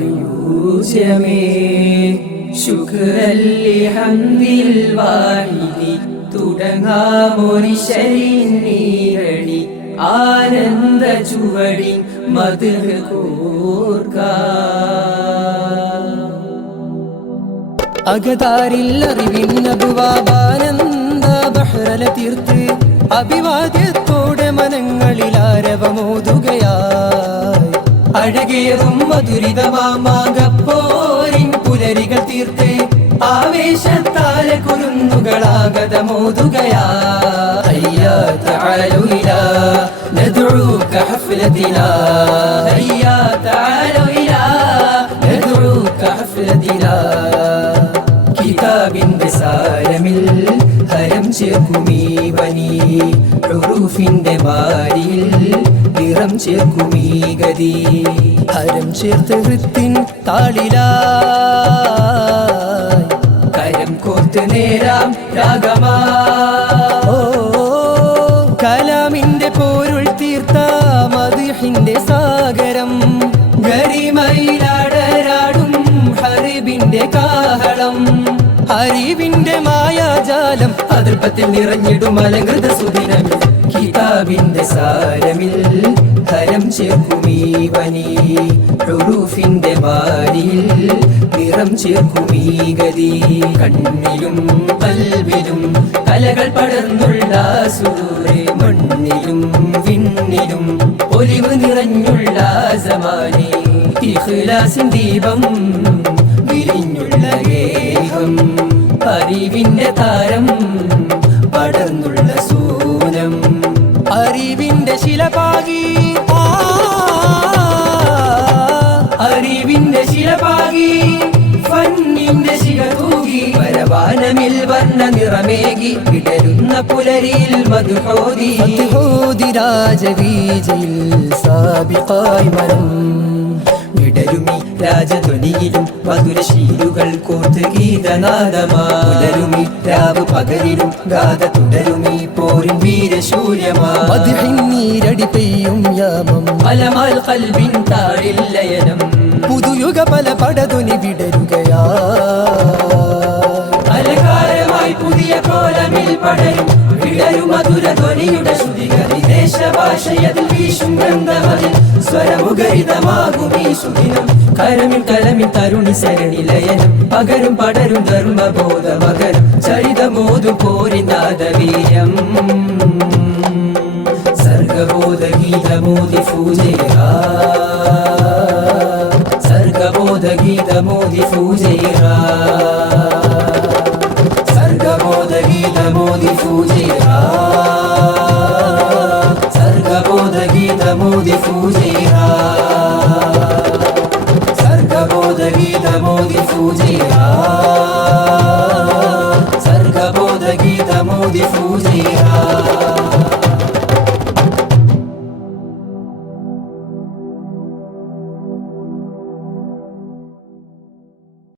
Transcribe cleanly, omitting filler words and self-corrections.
സായുജ്യമേ ശുക്രല്ലി ഹംദിൽ വാഹിദി തുടങ്ങാമൊരിശലിൻ നീരടി ആനന്ദ ചുവടി മധുര കൂർക്ക അകതാരിൽ അറിവിൻ അബുവാബാനന്ദ ബഹ്റല തീർത്ത് അഭിവാദ്യത്തോടെ മനങ്ങളിൽ ആരവമോതുകയായി അഴകേറും മധുരിതമാകപ്പോരിൻ പുലരികൾ തീർത്ത് ആവേശത്താലെ കുരുന്നുകളാഗതമോതുകയായി ഹയ്യാ തആലു ഇലാ നദ്ഉക ഹഫ്ലതിനാ ഹയ്യാ തആലു ഇലാ നദ്ഉക ഹഫ്ലതിനാ കിതാബിന്റെ സാരമിൽ ഹരം ചേർക്കുമീ വനി ഹുറൂഫിന്റെ മാരിൽ നിറം ചേർക്കുമീ ഗതി ഹരം ചേർത്ത് വൃത്തിൻ താളിലായി കരം കോർത്ത് നേരാം രാഗമാ കലാമിന്റെ പോരുൾ തീർത്ത മദ്ഹിന്റെ സാഗരം ഗരിമയിലാടരാടും ഹരിബിന്റെ കാഹളം അറിവിന്റെ മായാജാലം അതൃപ്പത്തിൽ നിറഞ്ഞിടും അലങ്കൃത സുദിനം കിതാബിന്റെ സാരമിൽ ഹരം ചേർക്കുമീ വനി ഹുറൂഫിന്റെ മാരിൽ നിറം ചേർക്കുമീ ഗതി കണ്ണിലും കൽബിലും കലകൾ പടർന്നുള്ള സുദൂരെ മണ്ണിലും വിണ്ണിലും ഒലിവ് നിറഞ്ഞുള്ള സമാനെ ഇഖ്ലാസിൻ ദീപം വിരിഞ്ഞുള്ള ഗേഹം അറിവിന്റെ താരം പടർന്നുള്ള സൂനം അറിവിന്റെ ശിലപാകി അറിവിന്റെ ശിലപാകി ഫന്നിന്റെ ശിഖ തൂകി പരവാനമിൽ വർണ്ണ നിറമേകി വിടരുന്ന പുലരിയിൽ മധുഹോദി രാജവീജയിൽ സാബിഖായി മരം വിടരുമി രാജധ്വനിയിലും മധുരശീലുകൾ കോർത്ത് ഗീതനാദമാലരുമി രാവ് പകലിലും ഗാഥ തുടരുമി പോരിൻ വീരശൂര്യമാ നീരടി പെയ്യും യാമം അലമാൽ കൽബിൻ താഴിൽ ലയനം പുതുയുഗ പല പടതുനി വിടരുകയാ അലകാലമായി പുതിയ കോലമിൽ പടരും വിടരും മധുരധ്വനിയുടെ ശ്രുതികരി ദേശഭാഷയതിൽ വീശും ഗന്ധമതിൽ സ്വരമുഖരിതമാകും ഈ സുദിനം കരമിൽ കലമിൽ തരുണി സരണി ലയനം പകരും പടരും ധർമ്മബോധ മകരം ചരിതമോതു പോരിനാദവീര്യം സർഗബോധ ഗീതമോദി പൂജയാ സർഗബോധ ഗീതമോദി പൂജയാ സർഗബോധ ഗീതമോദി പൂജയാ